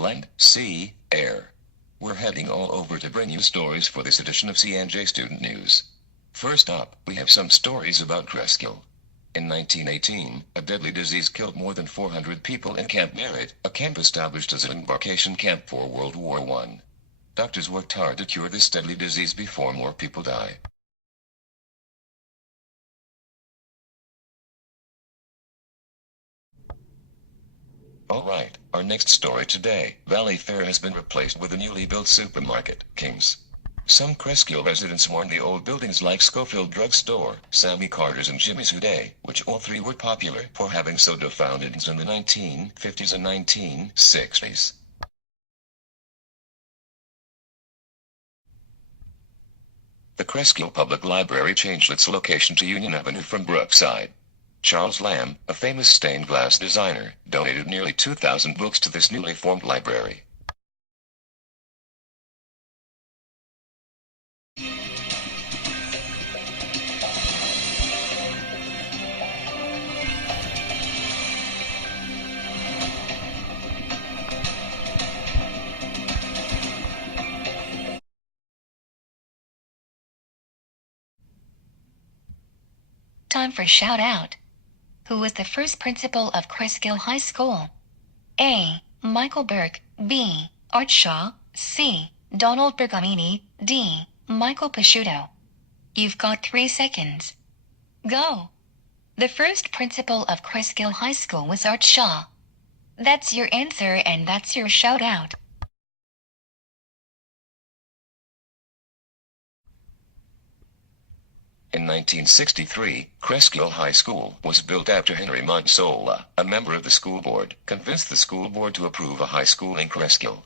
land, sea, air. We're heading all over to bring you stories for this edition of C&J Student News. First up, we have some stories about Cresskill. In 1918, a deadly disease killed more than 400 people in Camp Merritt, a camp established as an embarkation camp for World War I. Doctors worked hard to cure this deadly disease before more people die. Alright, our next story today. Valley Fair has been replaced with a newly built supermarket, King's. Some Cresskill residents mourn the old buildings like Schofield Drug Store, Sammy Carter's and Jimmy's Houday, which all three were popular for having soda fountains in the 1950s and 1960s. The Cresskill Public Library changed its location to Union Avenue from Brookside. Charles Lamb, a famous stained glass designer, donated nearly 2,000 books to this newly formed library. Time for shout out. Who was the first principal of Cresskill High School? A. Michael Burke. B. Art Shaw. C. Donald Bergamini. D. Michael Pasciuto. You've got 3 seconds. Go. The first principal of Cresskill High School was Art Shaw. That's your answer and that's your shout out. In 1963, Cresskill High School was built after Henry Monsola, a member of the school board, convinced the school board to approve a high school in Cresskill.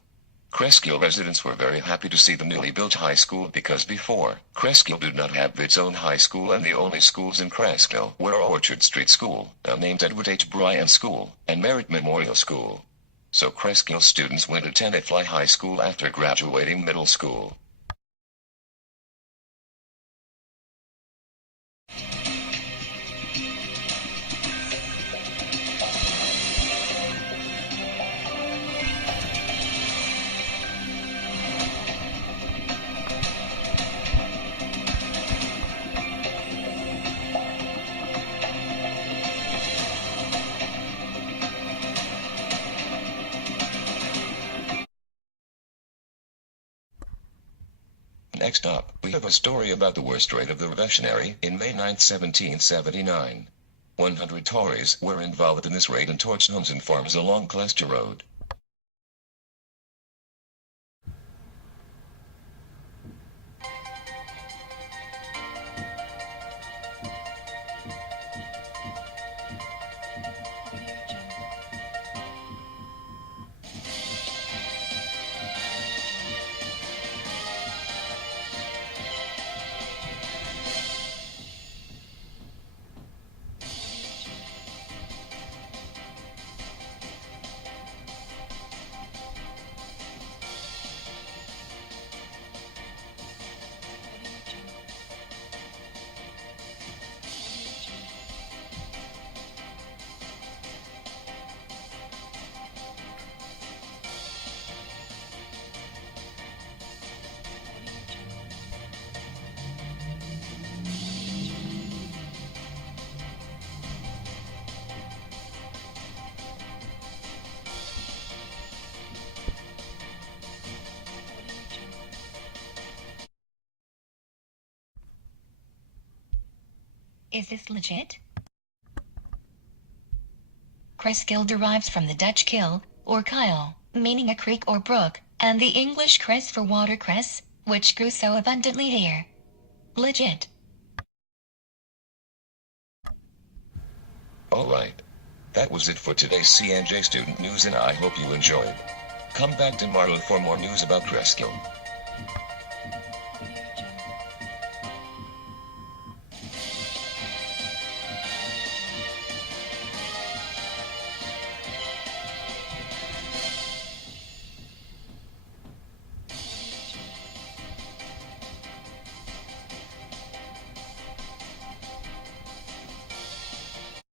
Cresskill residents were very happy to see the newly built high school because before, Cresskill did not have its own high school and the only schools in Cresskill were Orchard Street School, now named Edward H. Bryan School, and Merritt Memorial School. So Cresskill students went to Tenafly High School after graduating middle school. Next up, we have a story about the worst raid of the Revolutionary in May 9, 1779. 100 Tories were involved in this raid and torched homes and farms along Gloucester Road. Is this legit? Cresskill derives from the Dutch kill, or kyle, meaning a creek or brook, and the English cress for watercress, which grew so abundantly here. Legit. Alright. That was it for today's C&J Student News and I hope you enjoyed. Come back tomorrow for more news about Cresskill.